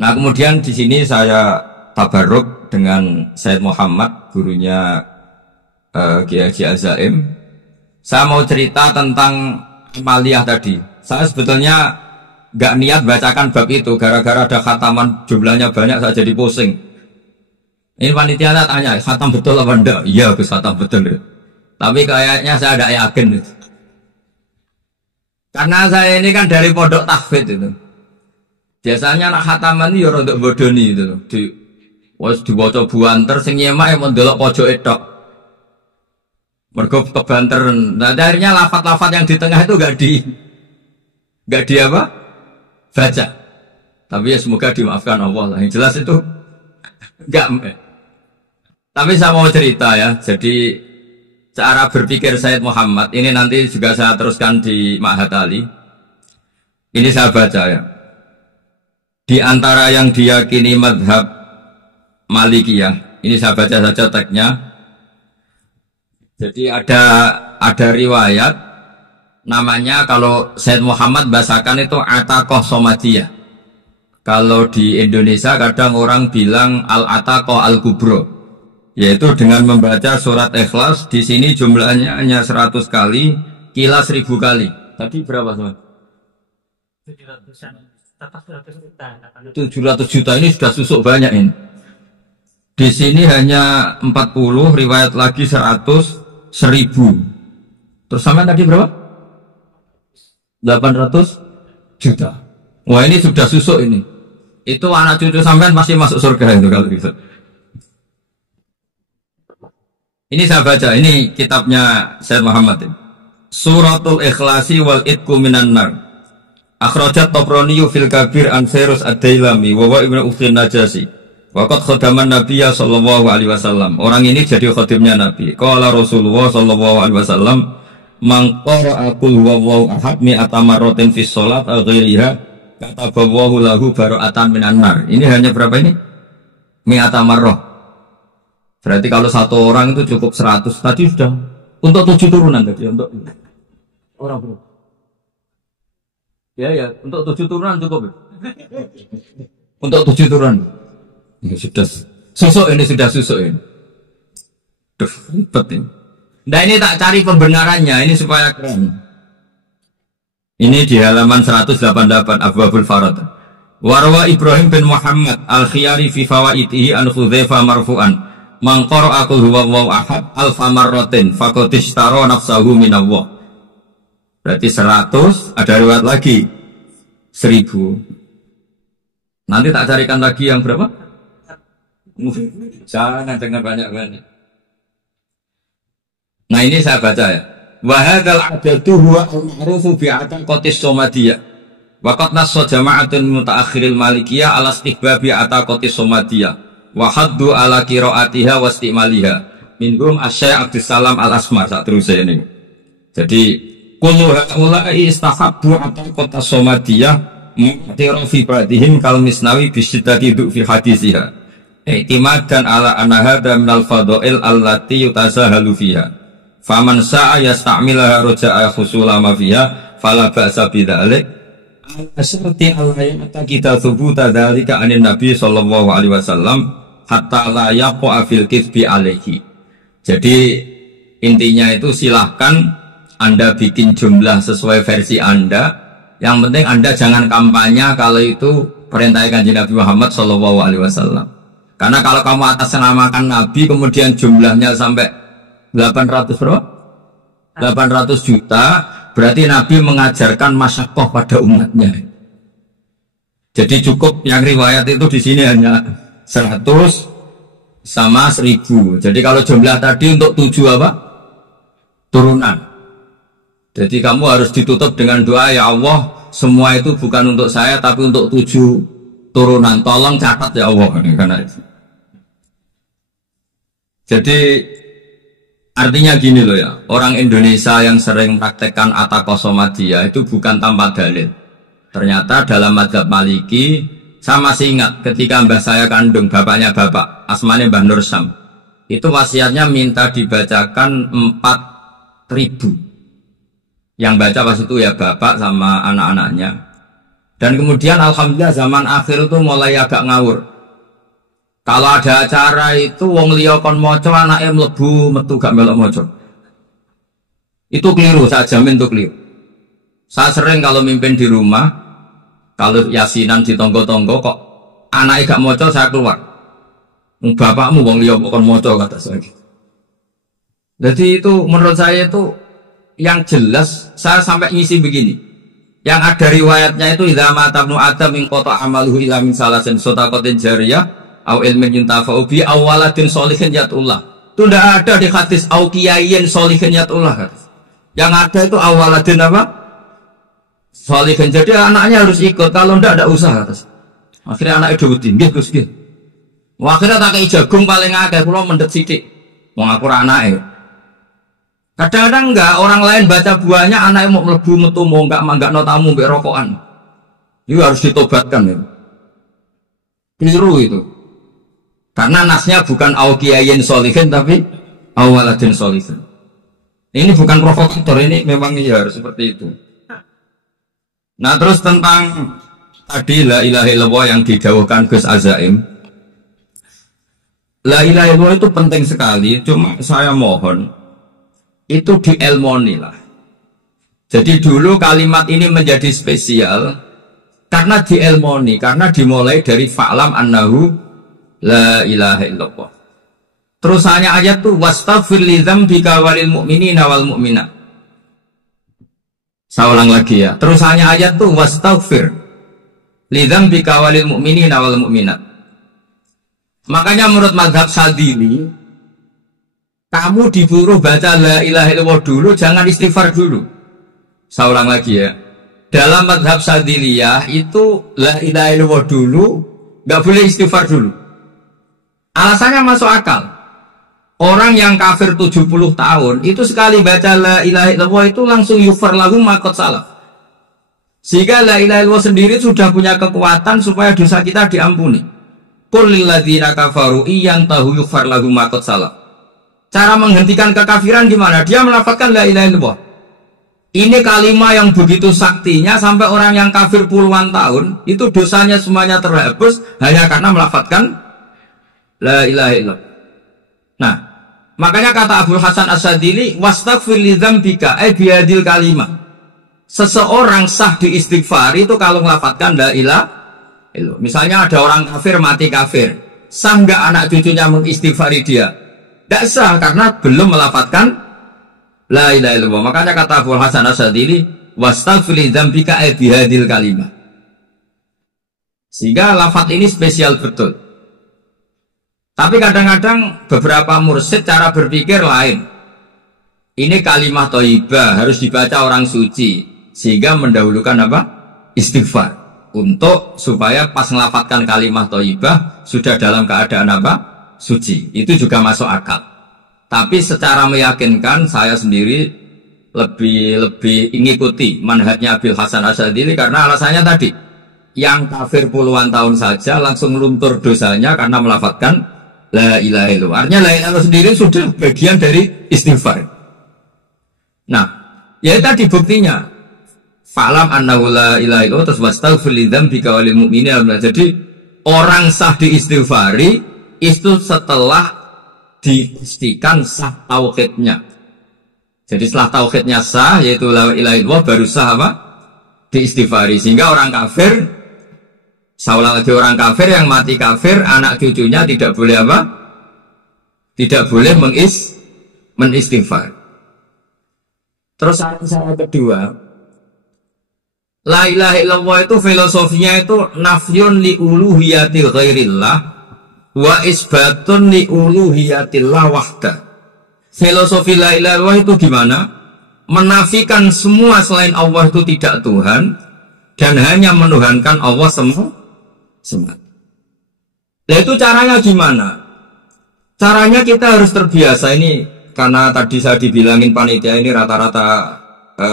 Nah kemudian di sini saya tabarruk dengan Said Muhammad, gurunya Kiai Haji Azaim. Saya mau cerita tentang amaliyah tadi. Saya sebetulnya nggak niat bacakan bab itu, gara-gara ada khataman jumlahnya banyak saya jadi pusing. Ini panitia tanya, khatam betul apa enggak? Iya, Gus, khatam betul. Tapi kayaknya saya tidak yakin. Karena saya ini kan dari pondok tahfidz itu. Biasanya anak khataman itu ya rada bodoni itu. Wes diwaca buanter sing nyemak yang mendelok pojoke tok. Mergo kebanteren. Nah, akhirnya lafaz-lafaz yang di tengah itu enggak di apa? Baca. Tapi ya semoga dimaafkan Allah lah. Yang jelas itu enggak. Tapi saya mau cerita ya. Jadi cara berpikir Said Muhammad ini nanti juga saya teruskan di Ma'had Ali. Ini saya baca ya. Di antara yang diyakini madhab Malikiyah, ini saya baca saja teksnya. Jadi ada riwayat namanya, kalau Said Muhammad bahasakan itu Ataqah Somadiyah. Kalau di Indonesia kadang orang bilang Al-Ataqah Al-Kubro, yaitu dengan membaca surat Ikhlas. Di sini jumlahnya hanya 100 kali, Kila 1000 kali. Tadi berapa teman? 700 juta ini sudah susuk banyak ini. Di sini hanya 40, riwayat lagi 100, 1000. Terus sampai tadi berapa? 800 juta. Wah, ini sudah susuk ini. Itu anak cucu sampean pasti masuk surga itu kalau gitu. Ini saya baca, ini kitabnya Said Muhammad. Suratul Ikhlasi wal Itqu minan nar. Akhrajat Tabrani fil Kabir an Fairuz ad-Dailami wa wa Ibnu Uthman Najasi. Waqad khadaman Nabiyya sallallahu alaihi wasallam. Orang ini jadi khadimnya Nabi. Qala Rasulullah sallallahu alaihi wasallam, "Man qara'a qul huwallahu ahad mi'ata marratin fi shalat aw ghairiha, kataballahu lahu bara'atan minan nar." Ini hanya berapa ini? Mi'ata marrah. Berarti kalau satu orang itu cukup 100. Tadi sudah untuk 7 turunan tadi untuk orang bro. Ya, untuk 7 turunan cukup. Untuk 7 turunan. Ini sudah susuk ini, sudah susuk ini. Duh, ribet ini. Nah ini tak cari pembenarannya, ini supaya keren. Ini di halaman 188 Abwabul Farad. Warwa Ibrahim bin Muhammad Al-Khiyari fi fawaidihi an Hudzaifah marfu'an. Man qara'a qul huwallahu ahad alfa marratin faqad ishtara nafsahu minallah. Berarti 100, ada riwayat lagi 1000. Nanti tak carikan lagi yang berapa? Jangan dengar banyak-banyak. Nah ini saya baca ya. Wa hadzal adadu huwa al-ma'rufu bi ataqatis somadiyah. Wa qad nassa jama'atun mutaakhiril malikiyah ala istihbabi ataqatis somadiyah. Wa haddu ala qiraatiha wa istimaliha. Minhum Asy-Syaikh Abdus Salam Al-Asmar saat terus ini. Jadi kullu haula'i istahabbu ataqatas somadiyah mu'tira fi ba'dihim kal Misnawi bi syiddati fi hadisiha. I'timadan ala anna hadha minal fadha'il allati yutasahalu fiha. Faman sa'a yasta'milaha raja'a khusula ma fiha fala ba'sa bidzalik. Asyarti al-ayata kita thubuta dzalika anin Nabi sallallahu alaihi wasallam hatta la yaqa fil kitsbi alaihi. Jadi intinya itu silahkan Anda bikin jumlah sesuai versi Anda. Yang penting Anda jangan kampanye kalau itu perintah Kanjeng Nabi Muhammad sallallahu alaihi wasallam. Karena kalau kamu atasnamakan Nabi kemudian jumlahnya sampai 800 berapa? 800 juta, berarti Nabi mengajarkan masyaqqah pada umatnya. Jadi cukup yang riwayat itu di sini hanya 100 sama 1000. Jadi kalau jumlah tadi untuk 7 apa? Turunan. Jadi kamu harus ditutup dengan doa, ya Allah, semua itu bukan untuk saya tapi untuk 7 turunan. Tolong catat ya Allah. Karena itu. Jadi artinya gini loh ya, orang Indonesia yang sering praktekkan ataqah somadiyah itu bukan tanpa dalil. Ternyata dalam madzhab Maliki, saya masih ingat ketika mbah saya kandung, bapaknya bapak, asmanya Mbah Nur Syam, itu wasiatnya minta dibacakan 4000. Yang baca pas itu ya bapak sama anak-anaknya. Dan kemudian alhamdulillah zaman akhir itu mulai agak ngawur. Kalau ada acara itu wong liya kon maca anake mlebu metu gak melok maca. Itu keliru, saya jamin itu keliru. Saya sering kalau mimpin di rumah, kalau yasinan di tonggo-tonggo kok anaknya gak maca saya keluar. Bapakmu wong liya kon maca kata saya. Jadi itu menurut saya itu yang jelas saya sampai ngisi begini. Yang ada riwayatnya itu idza mata ibnu adam min qata amaluhu ila min salasin sadaqatin jariyah au ilmin yuntafa'u bi aw waladin sholihin yatullah. Itu tidak ada di hadis au kiyayin sholihin yatullah. Yang ada itu awaladin apa? Sholihin. Jadi anaknya harus ikut, kalau tidak ada usaha. Akhirnya anaknya dewutin, nggih Gus nggih. Akhirnya tak kei jagung paling akeh kula mendhet sithik. Wong aku ora anake. Kadang-kadang enggak, orang lain baca buahnya, anaknya mau melebu metu mau enggak no tamu mbek rokokan. Itu harus ditobatkan itu. Keliru itu. Karena nasnya bukan aukiyayin sholihin tapi awaladin sholihin. Ini bukan provokator, ini memang ya harus seperti itu. Nah terus tentang tadi la ilaha illallah yang didawuhkan Gus Azaim. La ilaha illallah itu penting sekali, cuma saya mohon itu dielmoni lah. Jadi dulu kalimat ini menjadi spesial karena dielmoni, karena dimulai dari fa'lam annahu la ilaha illallah. Terus hanya ayat tuh wastaghfir li dzambika walil mu'minina wal mu'minat. Saya ulang lagi ya. Terus hanya ayat tuh wastaghfir li dzambika walil mu'minina wal mu'minat. Makanya menurut mazhab Sadili kamu disuruh baca la ilaha illallah dulu, jangan istighfar dulu. Saya ulang lagi ya. Dalam mazhab Sadiliyah itu la ilaha illallah dulu, nggak boleh istighfar dulu. Alasannya masuk akal. Orang yang kafir 70 tahun itu sekali baca la ilaha illallah itu langsung yufar lahu makot salah. Sehingga la ilaha illallah sendiri sudah punya kekuatan supaya dosa kita diampuni. Qul lil ladzina kafaru iyantahu yufar lahu makot salah. Cara menghentikan kekafiran gimana? Dia melafazkan la ilaha illallah. Ini kalimat yang begitu saktinya sampai orang yang kafir puluhan tahun itu dosanya semuanya terhapus hanya karena melafazkan la ilaha illallah. Nah, makanya kata Abdul Hasan As-Sadili wastaghfir li dzambika ay bihadil kalimah. Seseorang sah diistighfar itu kalau melafazkan la ilaha illallah. Misalnya ada orang kafir mati kafir, sah nggak anak cucunya mengistighfari dia? Tidak sah karena belum melafazkan la ilaha illallah. Makanya kata Abu Hasan As-Sadili wastaghfir li dzambika ay bihadil kalimah. Sehingga lafaz ini spesial betul. Tapi kadang-kadang beberapa mursyid cara berpikir lain. Ini kalimat thayyibah harus dibaca orang suci sehingga mendahulukan apa? Istighfar. Untuk supaya pas melafazkan kalimat thayyibah sudah dalam keadaan apa? Suci. Itu juga masuk akal. Tapi secara meyakinkan saya sendiri lebih mengikuti manhajnya Abil Hasan As-Sadili karena alasannya tadi yang kafir puluhan tahun saja langsung luntur dosanya karena melafazkan la ilaha illallah. Artinya la ilaha illallah sendiri sudah bagian dari istighfar. Nah, ya tadi buktinya fa'lam annahu la ilaha illallah terus wastaghfir li dzambika walil mu'minina. Jadi orang sah diistighfari itu setelah dipastikan sah tauhidnya. Jadi setelah tauhidnya sah yaitu la ilaha illallah baru sah apa? Diistighfari. Sehingga orang kafir, saulang lagi orang kafir yang mati kafir, anak cucunya tidak boleh apa? Tidak boleh menistighfar. Terus saran kedua, la ilaha illallah itu filosofinya itu nafyun li uluhiyatil ghairillah wa isbatun li uluhiyatillah wahda. Filosofi la ilaha illallah itu gimana? Menafikan semua selain Allah itu tidak Tuhan dan hanya menuhankan Allah semua. Nah itu caranya gimana? Caranya kita harus terbiasa ini karena tadi saya dibilangin panitia ini rata-rata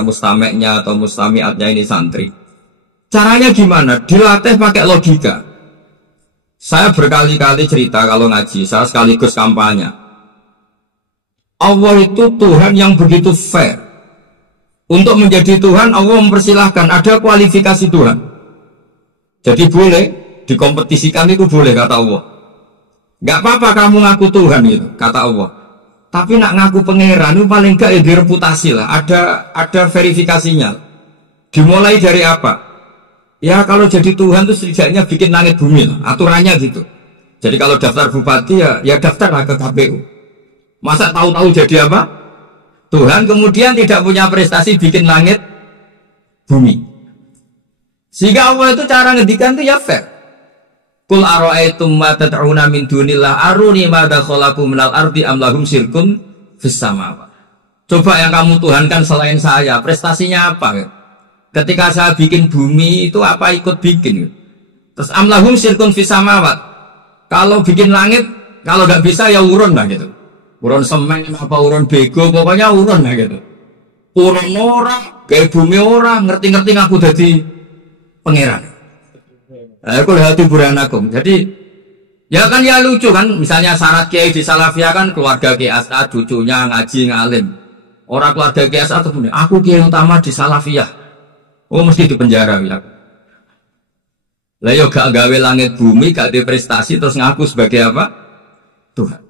mustameknya atau mustamiatnya ini santri. Caranya gimana? Dilatih pakai logika. Saya berkali-kali cerita kalau ngaji, saya sekaligus kampanye. Allah itu Tuhan yang begitu fair. Untuk menjadi Tuhan, Allah mempersilahkan, ada kualifikasi Tuhan. Jadi boleh dikompetisikan itu boleh kata Allah. Nggak apa-apa kamu ngaku Tuhan gitu kata Allah. Tapi nak ngaku pangeran itu paling enggak ya direputasi lah. Ada verifikasinya. Dimulai dari apa? Ya kalau jadi Tuhan itu setidaknya bikin langit bumi lah. Aturannya gitu. Jadi kalau daftar bupati ya daftar lah ke KPU. Masa tahu-tahu jadi apa? Tuhan kemudian tidak punya prestasi bikin langit bumi. Sehingga Allah itu cara ngedikan itu ya fair. Qul ara'aytum ma tad'una min dunillah aruni madza khalaqu minal ardi am lahum syirkun fis samawati. Coba yang kamu tuhankan selain saya, prestasinya apa? Ketika saya bikin bumi itu apa ikut bikin? Terus am lahum syirkun fis samawati. Kalau bikin langit, kalau nggak bisa ya urun lah gitu. Urun semen apa urun bego, pokoknya urun lah gitu. Urun ora, kayak bumi ora, ngerti-ngerti ngaku jadi pangeran. Aku lihat hiburan aku. Jadi ya kan ya lucu kan. Misalnya syarat kiai di Salafiyah kan keluarga Kiai As'ad, cucunya ngaji ngalim. Orang keluarga Kiai As'ad tuh aku kiai utama di Salafiyah. Oh mesti di penjara ya. Lah yo gak gawe langit bumi, gak ada prestasi terus ngaku sebagai apa? Tuhan.